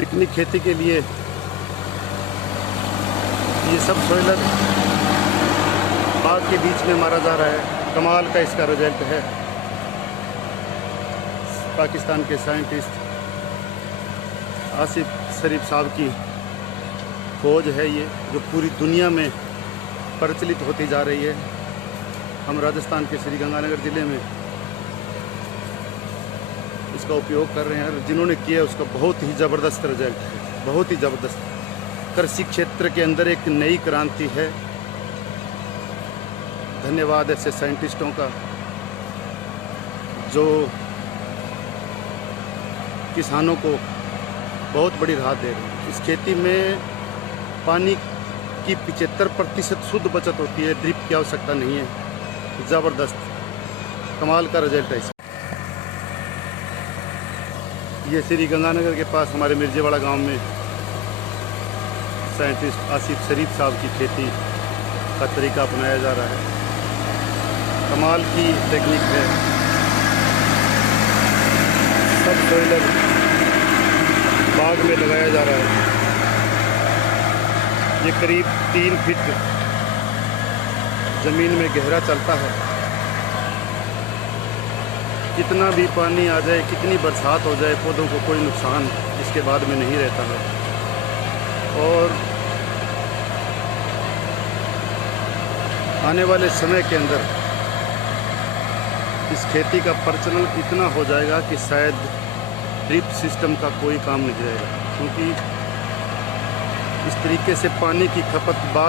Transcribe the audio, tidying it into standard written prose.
Picnic खेती के लिए ये सब सोइलर बाग के बीच में मारा जा रहा है। कमाल का इसका रिजल्ट है। पाकिस्तान के साइंटिस्ट आसिफ शरीफ साहब की खोज है ये, जो पूरी दुनिया में प्रचलित होती जा रही है। हम राजस्थान के श्रीगंगानगर ज़िले में इसका उपयोग कर रहे हैं और जिन्होंने किया उसका बहुत ही ज़बरदस्त रिजल्ट है, बहुत ही ज़बरदस्त। कृषि क्षेत्र के अंदर एक नई क्रांति है। धन्यवाद ऐसे साइंटिस्टों का जो किसानों को बहुत बड़ी राहत दे रहे हैं। इस खेती में पानी की 75% शुद्ध बचत होती है, ड्रिप की आवश्यकता नहीं है। ज़बरदस्त कमाल का रिजल्ट है इसका। ये श्रीगंगानगर के पास हमारे मिर्जेवाड़ा गांव में साइंटिस्ट आसिफ शरीफ साहब की खेती का तरीका अपनाया जा रहा है। कमाल की टेक्निक है। सब सोइलर बाग में लगाया जा रहा है। ये करीब 3 फीट ज़मीन में गहरा चलता है। कितना भी पानी आ जाए, कितनी बरसात हो जाए, पौधों को कोई नुकसान इसके बाद में नहीं रहता है। और आने वाले समय के अंदर इस खेती का प्रचलन इतना हो जाएगा कि शायद ड्रिप सिस्टम का कोई काम नहीं रहेगा, क्योंकि इस तरीके से पानी की खपत बाग